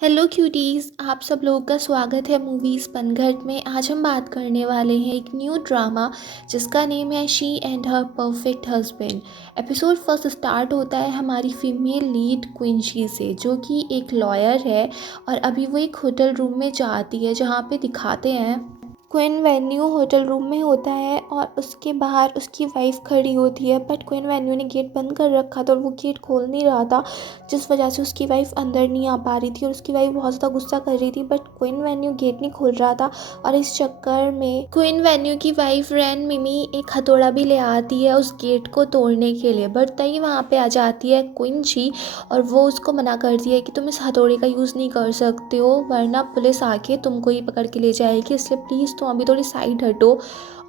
Hello cuties, आप सब लोगों का स्वागत है मूवीज़ पनघट में। आज हम बात करने वाले हैं एक न्यू ड्रामा जिसका नेम है she and her perfect husband. Episode first start होता है हमारी फीमेल लीड क्विंशी से, जो कि एक लॉयर है और अभी वो एक होटल रूम में जाती है जहाँ पे दिखाते हैं क्वीन वेन्यू होटल रूम में होता है और उसके बाहर उसकी वाइफ खड़ी होती है। बट क्वीन वेन्यू ने गेट बंद कर रखा था और वो गेट खोल नहीं रहा था, जिस वजह से उसकी वाइफ अंदर नहीं आ पा रही थी और उसकी वाइफ बहुत ज़्यादा गुस्सा कर रही थी। बट क्वीन वेन्यू गेट नहीं खोल रहा था और इस चक्कर में क्वीन वेन्यू की वाइफ रैन मिमी एक हथौड़ा भी ले आती है उस गेट को तोड़ने के लिए। बट तभी वहाँ पे आ जाती है क्विंची और वो उसको मना करती है कि तुम इस हथौड़े का यूज़ नहीं कर सकते हो, वरना पुलिस आके तुमको ही पकड़ के ले जाएगी, इसलिए प्लीज़ तुम अभी थोड़ी साइड हटो।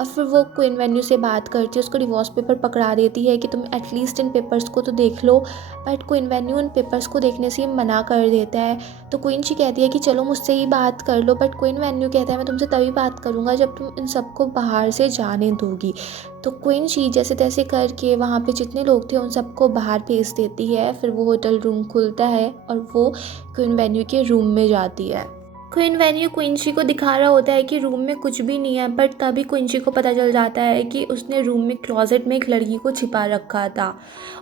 और फिर वो क्वीन वेन्यू से बात करती है, उसको डिवोर्स पेपर पकड़ा देती है कि तुम एटलीस्ट इन पेपर्स को तो देख लो। बट क्वीन वेन्यू उन पेपर्स को देखने से मना कर देता है। तो क्वीन ची कहती है कि चलो मुझसे ही बात कर लो। बट क्वीन वेन्यू कहता है मैं तुमसे तभी बात करूँगा जब तुम इन सबको बाहर से जाने दोगी। तो क्वीन ची जैसे तैसे करके वहाँ पे जितने लोग थे उन सबको बाहर भेज देती है। फिर वो होटल रूम खुलता है और वो क्वीन वेन्यू के रूम में जाती है। क्वीन वेन्यू क्विंची को दिखा रहा होता है कि रूम में कुछ भी नहीं है, बट तभी क्विंची को पता चल जाता है कि उसने रूम में क्लोजेट में एक लड़की को छिपा रखा था।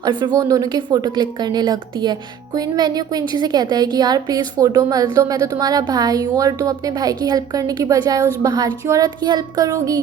और फिर वो उन दोनों के फ़ोटो क्लिक करने लगती है। क्वीन वेन्यू क्विंची से कहता है कि यार प्लीज़ फ़ोटो मत लो, मैं तो तुम्हारा भाई हूँ और तुम अपने भाई की हेल्प करने की बजाय उस बाहर की औरत की हेल्प करोगी।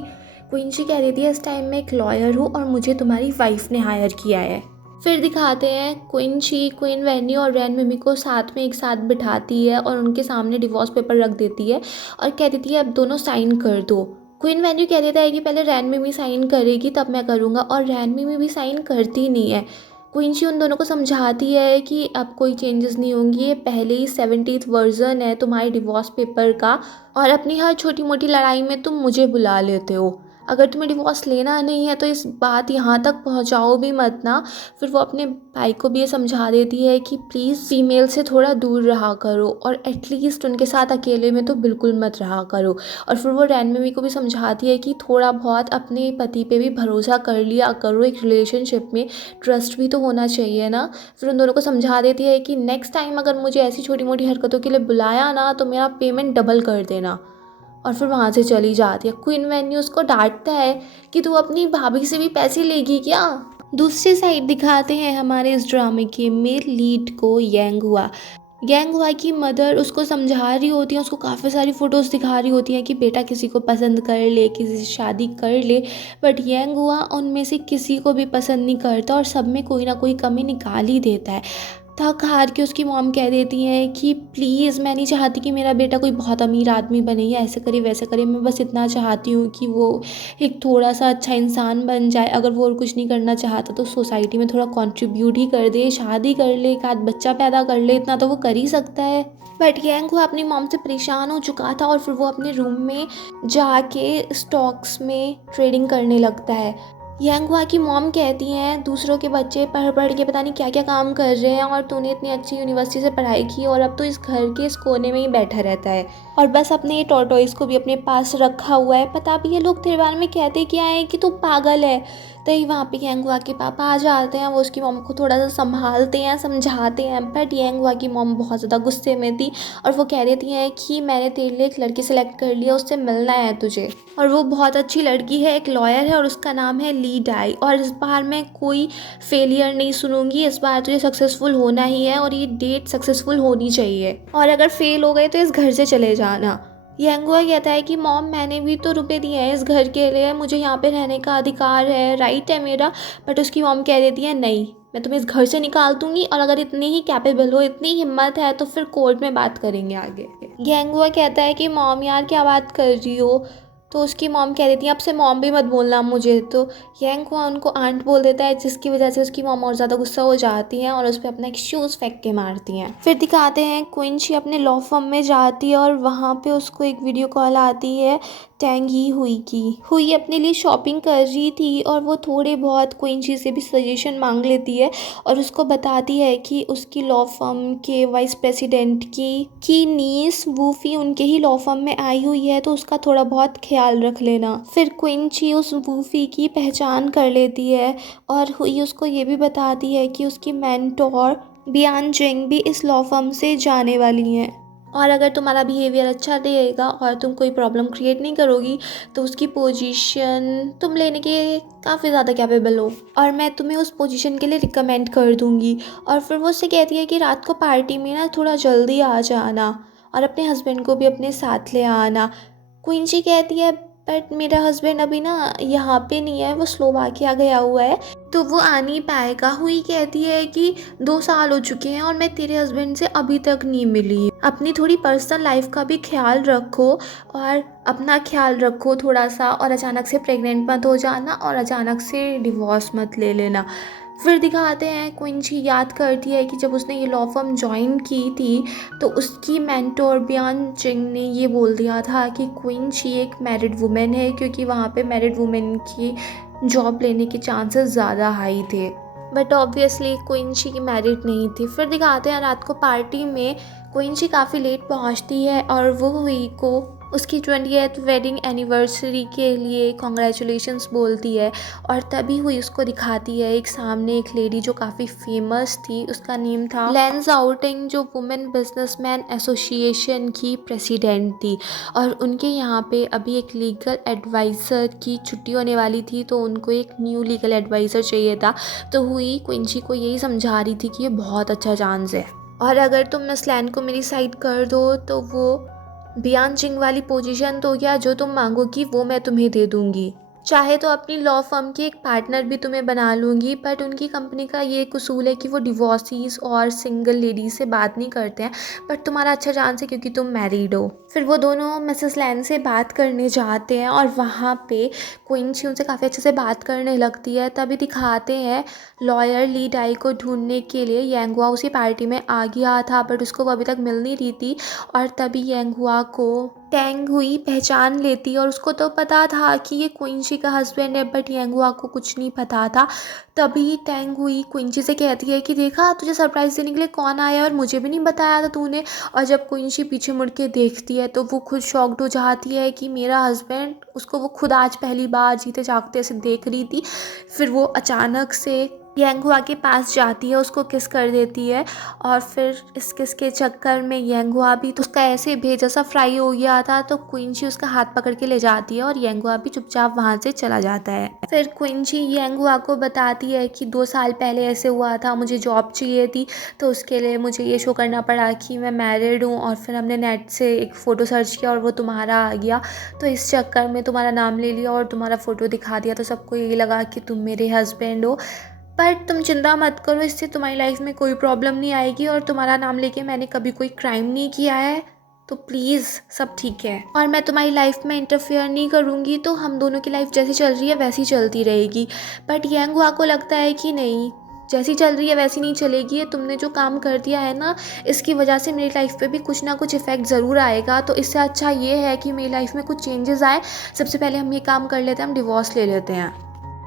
क्विंची कह देती है इस टाइम मैं एक लॉयर हूँ और मुझे तुम्हारी वाइफ ने हायर किया है। फिर दिखाते हैं क्विंची क्वीन वेन्यू और रैन मिमी को साथ में एक साथ बिठाती है और उनके सामने डिवोर्स पेपर रख देती है और कह देती है अब दोनों साइन कर दो। क्वीन वेन्यू कह देता है कि पहले रैन मिमी साइन करेगी तब मैं करूँगा, और रैन मिमी भी साइन करती नहीं है। क्विंची उन दोनों को समझाती है कि अब कोई चेंजेस नहीं होंगी, ये पहले ही 70th वर्जन है तुम्हारे डिवोर्स पेपर का, और अपनी हर छोटी मोटी लड़ाई में तुम मुझे बुला लेते हो। अगर तुम्हें डिवोर्स लेना नहीं है तो इस बात यहाँ तक पहुँचाओ भी मत ना। फिर वो अपने भाई को भी ये समझा देती है कि प्लीज़ फीमेल से थोड़ा दूर रहा करो और एटलीस्ट उनके साथ अकेले में तो बिल्कुल मत रहा करो। और फिर वो रैन मिमी को भी समझाती है कि थोड़ा बहुत अपने पति पे भी भरोसा कर लिया करो, एक रिलेशनशिप में ट्रस्ट भी तो होना चाहिए ना। फिर उन दोनों को समझा देती है कि नेक्स्ट टाइम अगर मुझे ऐसी छोटी मोटी हरकतों के लिए बुलाया ना तो मेरा पेमेंट डबल कर देना। और फिर वहाँ से चली जाती है। क्वीन वेन्यू उसको डांटता है कि तू अपनी भाभी से भी पैसे लेगी क्या। दूसरी साइड दिखाते हैं हमारे इस ड्रामे के मेल लीड को, यंग हुआ की मदर उसको समझा रही होती है, उसको काफ़ी सारी फ़ोटोज़ दिखा रही होती हैं कि बेटा किसी को पसंद कर ले, किसी से शादी कर ले। बट यंग हुआ उनमें से किसी को भी पसंद नहीं करता और सब में कोई ना कोई कमी निकाल ही देता है। थक हार के उसकी मॉम कह देती हैं कि प्लीज़ मैं नहीं चाहती कि मेरा बेटा कोई बहुत अमीर आदमी बने या ऐसे करे वैसे करे, मैं बस इतना चाहती हूँ कि वो एक थोड़ा सा अच्छा इंसान बन जाए। अगर वो और कुछ नहीं करना चाहता तो सोसाइटी में थोड़ा कंट्रीब्यूट ही कर दे, शादी कर ले, एक आध बच्चा पैदा कर ले, इतना तो वो कर ही सकता है। बट यंग वो अपनी मॉम से परेशान हो चुका था और फिर वो अपने रूम में जाके स्टॉक्स में ट्रेडिंग करने लगता है। यंगवा की मॉम कहती हैं दूसरों के बच्चे पढ़ पढ़ के पता नहीं क्या क्या काम कर रहे हैं और तूने इतनी अच्छी यूनिवर्सिटी से पढ़ाई की और अब तो इस घर के इस कोने में ही बैठा रहता है और बस अपने ये टॉर्टोइस को भी अपने पास रखा हुआ है। पता भी ये लोग तेरे बारे में कहते क्या है कि तू पागल है। तभी वहाँ पे यंगवा के पापा आ जाते हैं, वो उसकी मॉम को थोड़ा सा संभालते हैं, समझाते हैं। बट यंगवा की मॉम बहुत ज़्यादा गुस्से में थी और वो कह देती हैं कि मैंने तेरे लिए एक लड़की सेलेक्ट कर लिया, उससे मिलना है तुझे, और वो बहुत अच्छी लड़की है, एक लॉयर है और उसका नाम है ली डाई। और इस बार मैं कोई फेलियर नहीं सुनूंगी, इस बार तुझे सक्सेसफुल होना ही है और ये डेट सक्सेसफुल होनी चाहिए, और अगर फेल हो गए तो इस घर से चले जाना। यंगवा कहता है कि मॉम मैंने भी तो रुपए दिए हैं इस घर के लिए, मुझे यहाँ पे रहने का अधिकार है, राइट है मेरा। बट उसकी मॉम कह देती है नहीं, मैं तुम्हें इस घर से निकाल दूंगी और अगर इतनी ही कैपेबल हो, इतनी हिम्मत है तो फिर कोर्ट में बात करेंगे आगे। यंगवा कहता है कि मॉम यार क्या बात कर रही हो। तो उसकी मॉम कह देती है अब से मॉम भी मत बोलना मुझे। तो यंगवा उनको आंट बोल देता है, जिसकी वजह से उसकी मॉम और ज़्यादा गुस्सा हो जाती हैं और उस पर अपना एक शूज़ फेंक के मारती हैं। फिर दिखाते हैं क्विंची अपने लॉ फर्म में जाती है और वहाँ पे उसको एक वीडियो कॉल आती है टेंगी हुई की। हुई अपने लिए शॉपिंग कर रही थी और वो थोड़े बहुत क्विंची से भी सजेशन मांग लेती है और उसको बताती है कि उसकी लॉ फर्म के वाइस प्रेसिडेंट की नीस वूफी उनके ही लॉ फर्म में आई हुई है, तो उसका थोड़ा बहुत ख्याल रख लेना। फिर क्विंची उस वूफी की पहचान कर लेती है और हुई उसको ये भी बताती है कि उसकी मेंटोर बियान जिंग भी इस लॉ फर्म से जाने वाली हैं। और अगर तुम्हारा बिहेवियर अच्छा रहेगा और तुम कोई प्रॉब्लम क्रिएट नहीं करोगी तो उसकी पोजीशन तुम लेने के काफ़ी ज़्यादा कैपेबल हो, और मैं तुम्हें उस पोजीशन के लिए रिकमेंड कर दूँगी। और फिर वो उससे कहती है कि रात को पार्टी में ना थोड़ा जल्दी आ जाना और अपने हस्बैंड को भी अपने साथ ले आना। क्विंची कहती है बट मेरा हस्बैंड अभी ना यहाँ पे नहीं है, वो स्लोवाकिया गया हुआ है, तो वो आ नहीं पाएगा। हुई कहती है कि 2 साल हो चुके हैं और मैं तेरे हस्बैंड से अभी तक नहीं मिली। अपनी थोड़ी पर्सनल लाइफ का भी ख्याल रखो और अपना ख्याल रखो थोड़ा सा, और अचानक से प्रेग्नेंट मत हो जाना और अचानक से डिवोर्स मत ले लेना। फिर दिखाते हैं क्विंची याद करती है कि जब उसने ये लॉ फर्म ज्वाइन की थी तो उसकी मेंटोर बियान चिंग ने ये बोल दिया था कि क्विंची एक मैरिड वुमेन है, क्योंकि वहाँ पे मैरिड वुमेन की जॉब लेने के चांसेस ज़्यादा हाई थे। बट ऑब्वियसली क्विंची की मैरिड नहीं थी। फिर दिखाते हैं रात को पार्टी में क्विंची काफ़ी लेट पहुंचती है और वो हुई को उसकी 20th वेडिंग एनिवर्सरी के लिए कॉन्ग्रेचुलेशंस बोलती है। और तभी हुई उसको दिखाती है एक सामने एक लेडी जो काफ़ी फेमस थी, उसका नेम था लैन जाओटिंग, जो वुमेन बिजनेसमैन एसोसिएशन की प्रेसिडेंट थी। और उनके यहाँ पे अभी एक लीगल एडवाइज़र की छुट्टी होने वाली थी, तो उनको एक न्यू लीगल एडवाइज़र चाहिए था। तो हुई क्विंची को यही समझा रही थी कि ये बहुत अच्छा चांस है और अगर तुम मिस लैन को मेरी साइड कर दो तो वो बियान चिंग वाली पोजीशन तो क्या जो तुम मांगोगी वो मैं तुम्हें दे दूंगी। चाहे तो अपनी लॉ फर्म की एक पार्टनर भी तुम्हें बना लूँगी, बट उनकी कंपनी का ये कसूल है कि वो डिवोर्सीज और सिंगल लेडीज से बात नहीं करते हैं। बट तुम्हारा अच्छा चांस है क्योंकि तुम मैरिड हो। फिर वो दोनों मिसेस लैन से बात करने जाते हैं और वहाँ पे क्विंची उनसे काफ़ी अच्छे से बात करने लगती है। तभी दिखाते हैं लॉयर ली डाई को ढूंढने के लिए यांगुआ उसी पार्टी में आ गया था, बट उसको वो अभी तक मिल नहीं रही थी। और तभी यांगुआ को टैंग हुई पहचान लेती और उसको तो पता था कि ये क्विंची का हस्बैंड है, बट यांगुआ को कुछ नहीं पता था। तभी टैंग हुई क्विंची से कहती है कि देखा तुझे सरप्राइज़ देने के लिए कौन आया और मुझे भी नहीं बताया था तूने। और जब क्विंची पीछे मुड़ के देखती है तो वो खुद शॉक्ड हो जाती है कि मेरा हस्बैंड, उसको वो खुद आज पहली बार जीते जागते ऐसे देख रही थी। फिर वो अचानक से यांगहुआ के पास जाती है, उसको किस कर देती है और फिर इस किस के चक्कर में यांगहुआ भी तो उसका ऐसे भेजा सा फ्राई हो गया था, तो क्विंची उसका हाथ पकड़ के ले जाती है और यांगहुआ भी चुपचाप वहाँ से चला जाता है। फिर क्विंची यांगहुआ को बताती है कि 2 साल पहले ऐसे हुआ था, मुझे जॉब चाहिए थी तो उसके लिए मुझे ये शो करना पड़ा कि मैं मैरिड हूँ, और फिर हमने नेट से एक फ़ोटो सर्च किया और वो तुम्हारा आ गया, तो इस चक्कर में तुम्हारा नाम ले लिया और तुम्हारा फ़ोटो दिखा दिया, तो सबको यही लगा कि तुम मेरे हस्बैंड हो। पर तुम चिंता मत करो, इससे तुम्हारी लाइफ में कोई प्रॉब्लम नहीं आएगी और तुम्हारा नाम लेके मैंने कभी कोई क्राइम नहीं किया है, तो प्लीज़ सब ठीक है और मैं तुम्हारी लाइफ में इंटरफेयर नहीं करूँगी, तो हम दोनों की लाइफ जैसी चल रही है वैसी चलती रहेगी। बट यांगहुआ को लगता है कि नहीं, जैसी चल रही है वैसी नहीं चलेगी, ये तुमने जो काम कर दिया है ना, इसकी वजह से मेरी लाइफ पे भी कुछ ना कुछ इफ़ेक्ट ज़रूर आएगा, तो इससे अच्छा ये है कि मेरी लाइफ में कुछ चेंजेस आए। सबसे पहले हम ये काम कर लेते हैं, हम डिवोर्स ले लेते हैं।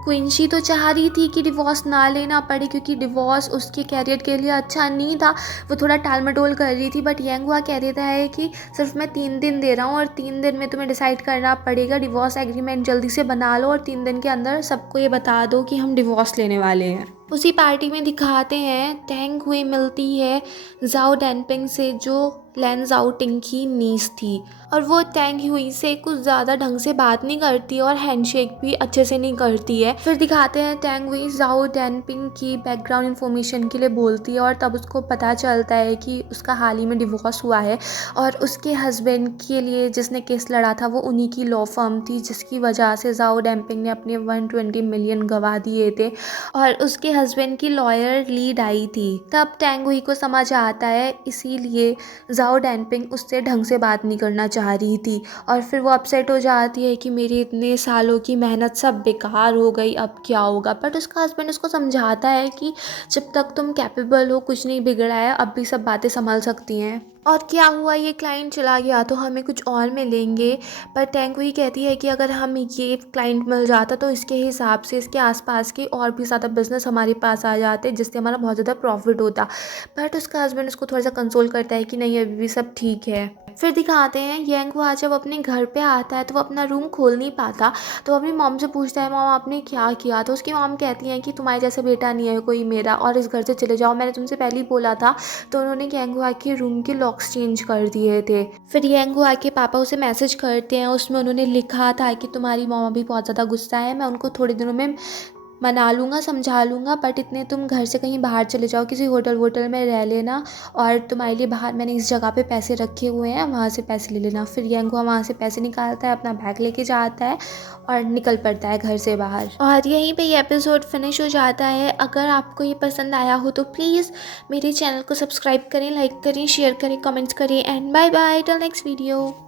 क्विंची तो चाह रही थी कि डिवोर्स ना लेना पड़े क्योंकि डिवोर्स उसके कैरियर के लिए अच्छा नहीं था, वो थोड़ा टाल मटोल कर रही थी। बट यांगहुआ कह देता है कि सिर्फ मैं 3 दिन दे रहा हूँ और 3 दिन में तुम्हें डिसाइड करना पड़ेगा, डिवोर्स एग्रीमेंट जल्दी से बना लो और 3 दिन के अंदर सबको ये बता दो कि हम डिवोर्स लेने वाले हैं। उसी पार्टी में दिखाते हैं टैंग हुई मिलती है जाओ डैनपिंग से, जो लैन जाओटिंग की नीस थी, और वो टैंग हुई से कुछ ज़्यादा ढंग से बात नहीं करती और हैंडशेक भी अच्छे से नहीं करती है। फिर दिखाते हैं टैंग हुई जाओ डैनपिंग की बैकग्राउंड इन्फॉर्मेशन के लिए बोलती है और तब उसको पता चलता है कि उसका हाल ही में डिवोर्स हुआ है और उसके हस्बैंड के लिए जिसने केस लड़ा था वो उन्हीं की लॉ फर्म थी, जिसकी वजह से जाओ डैनपिंग ने अपने 120 मिलियन गवा दिए थे और उसके हस्बैंड की लॉयर लीड आई थी। तब टैंग हुई को समझ आता है, इसीलिए जाओ डैनपिंग उससे ढंग से बात नहीं करना चाह रही थी और फिर वो अपसेट हो जाती है कि मेरी इतने सालों की मेहनत सब बेकार हो गई, अब क्या होगा। बट उसका हस्बैंड उसको समझाता है कि जब तक तुम कैपेबल हो कुछ नहीं बिगड़ा है, अब भी सब बातें संभल सकती हैं। और क्या हुआ, ये क्लाइंट चला गया तो हमें कुछ और मिलेंगे। पर टैंग हुई कहती है कि अगर हमें ये क्लाइंट मिल जाता तो इसके हिसाब से इसके आसपास के और भी ज़्यादा बिजनेस हमारे पास आ जाते जिससे हमारा बहुत ज़्यादा प्रॉफिट होता। बट उसका हस्बैंड उसको थोड़ा सा कंसोल करता है कि नहीं अभी भी सब ठीक है। फिर दिखाते हैं यांगहुआ जब अपने घर पे आता है तो वो अपना रूम खोल नहीं पाता, तो वो अपनी मॉम से पूछता है, मॉम आपने क्या किया? तो उसकी मॉम कहती हैं कि तुम्हारे जैसा बेटा नहीं है कोई मेरा, और इस घर से चले जाओ, मैंने तुमसे पहले ही बोला था। तो उन्होंने यांगहुआ के रूम के लॉक्स चेंज कर दिए थे। फिर यांगहुआ के पापा उसे मैसेज करते हैं, उसमें उन्होंने लिखा था कि तुम्हारी मॉम अभी बहुत ज़्यादा गुस्सा है, मैं उनको थोड़े दिनों में मना लूँगा, समझा लूँगा, बट इतने तुम घर से कहीं बाहर चले जाओ, किसी होटल वोटल में रह लेना, और तुम्हारे लिए बाहर मैंने इस जगह पे पैसे रखे हुए हैं, वहाँ से पैसे ले लेना। फिर यांगहुआ वहाँ से पैसे निकालता है, अपना बैग लेके जाता है और निकल पड़ता है घर से बाहर। और यहीं पे ये एपिसोड फिनिश हो जाता है। अगर आपको ये पसंद आया हो तो प्लीज़ मेरे चैनल को सब्सक्राइब करें, लाइक करें, शेयर करें, कमेंट्स करें, and bye bye till next video.